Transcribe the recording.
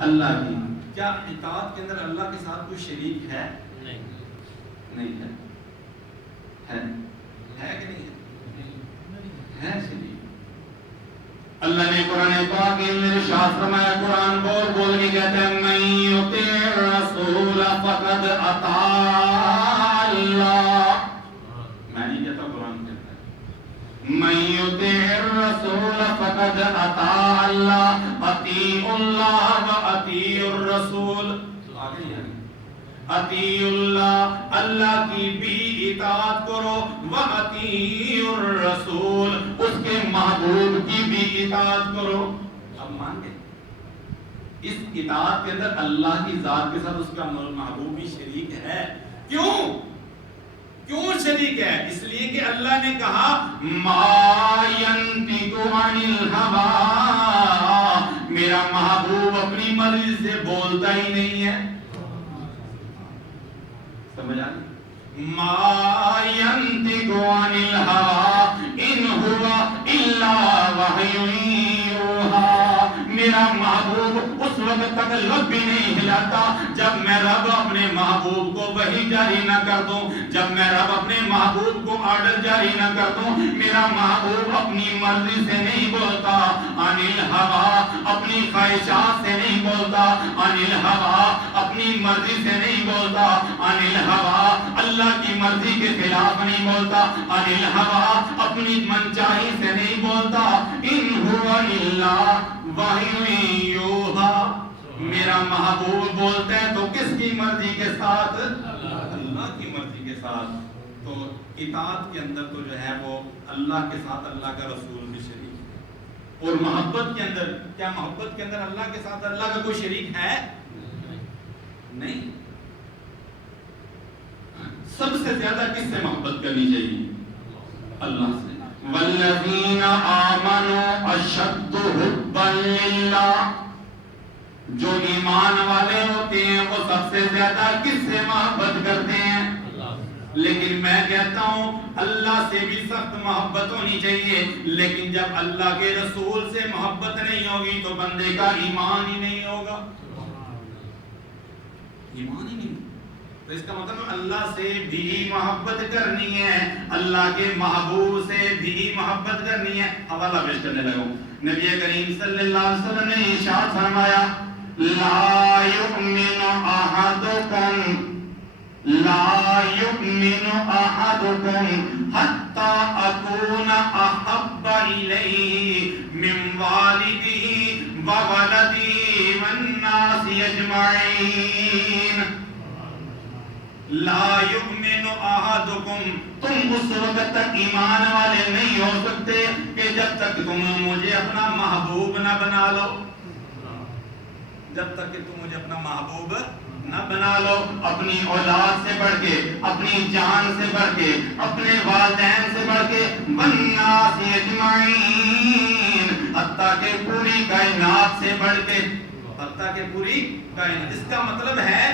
اللہ کی۔ کیا اطاعت کے اندر اللہ کے ساتھ کوئی شریک ہے؟ نہیں ہے۔ ہے کہ نہیں ہے شریک؟ اللہ نے قرآن پاک میں ارشاد فرمایا، قرآن بول بول کے کہتا ہے من یطیع الرسول فقد اطاع اللہ۔ میں نہیں کہتا، قرآن کہتا ہے من یطیع الرسول فقد اطاع اللہ، اطیعوا اللہ واطیعوا الرسول۔ آگے اطیعوا اللہ، اللہ کی بھی اطاعت کرو، واطیعوا الرسول، اس کے محبوب کی بھی اطاعت کرو۔ اب مان گئے اس اطاعت کے اندر اللہ کی ذات کے ساتھ اس کا محبوب بھی شریک ہے۔ کیوں شریک ہے؟ اس لیے کہ اللہ نے کہا ما ینطق عن الہوی، میرا محبوب اپنی مرضی سے بولتا ہی نہیں ہے۔ سمجھ آئی؟ ما ینطق عن الہوی ان ہوا الا وحی یوحی، میرا محبوب اس وقت تک لب بھی نہیں ہلاتا جب میں رب اپنے محبوب کو وحی جاری نہ کر دوں، جب میں رب اپنے محبوب کو آرڈر جاری نہ کر دوں۔ میرا محبوب اپنی مرضی سے نہیں بولتا، عن الہوی اپنی خواہشات سے نہیں بولتا، عن الہوی اپنی مرضی سے نہیں بولتا، عن الہوی اللہ کی مرضی کے خلاف نہیں بولتا، عن الہوی اپنی منچاہی سے نہیں بولتا۔ ان ہوا الا وحی یوحی، میرا محبوب بولتا ہے تو کس کی مرضی کے ساتھ؟ اللہ کی مرضی کے ساتھ۔ تو اطاعت کے اندر تو جو ہے وہ اللہ کے ساتھ اللہ کا رسول بھی شریک ہے۔ اور محبت کے اندر، کیا محبت کے اندر اللہ کے ساتھ اللہ کا کوئی شریک ہے؟ نہیں۔ سب سے زیادہ کس سے محبت کرنی چاہیے؟ اللہ سے۔ والذین آمنوا اشد حبا للہ، جو ایمان والے ہوتے ہیں وہ سب سے زیادہ کس سے محبت کرتے ہیں؟ لیکن میں کہتا ہوں اللہ سے بھی سخت محبت ہونی چاہیے، لیکن جب اللہ کے رسول سے محبت نہیں ہوگی تو بندے کا ایمان ہی نہیں ہوگا، ایمان ہی نہیں۔ تو اس کا مطلب اللہ سے بھی محبت کرنی ہے، اللہ کے محبوب سے بھی محبت کرنی ہے۔ حوالہ پیش کرنے لگا ہوں، نبی کریم صلی اللہ علیہ وسلم نے ارشاد فرمایا لا یؤمن احدکم لا یؤمن احدکم حتی اکون احب الیہ من والدہ وولدہ والناس اجمعین۔ لا یؤمن احدکم، تم اس وقت تک ایمان والے نہیں ہو سکتے کہ جب تک تم مجھے اپنا محبوب نہ بنا لو، جب تک کہ تم مجھے اپنا محبوب نہ بنا لو، اپنی اولاد سے بڑھ کے، اپنی جان سے بڑھ کے، اپنے والدین سے بڑھ کے، والناس اجمعین، حتیٰ کہ پوری کائنات سے بڑھ کے، حتیٰ کہ پوری کائنات۔ اس کا مطلب ہے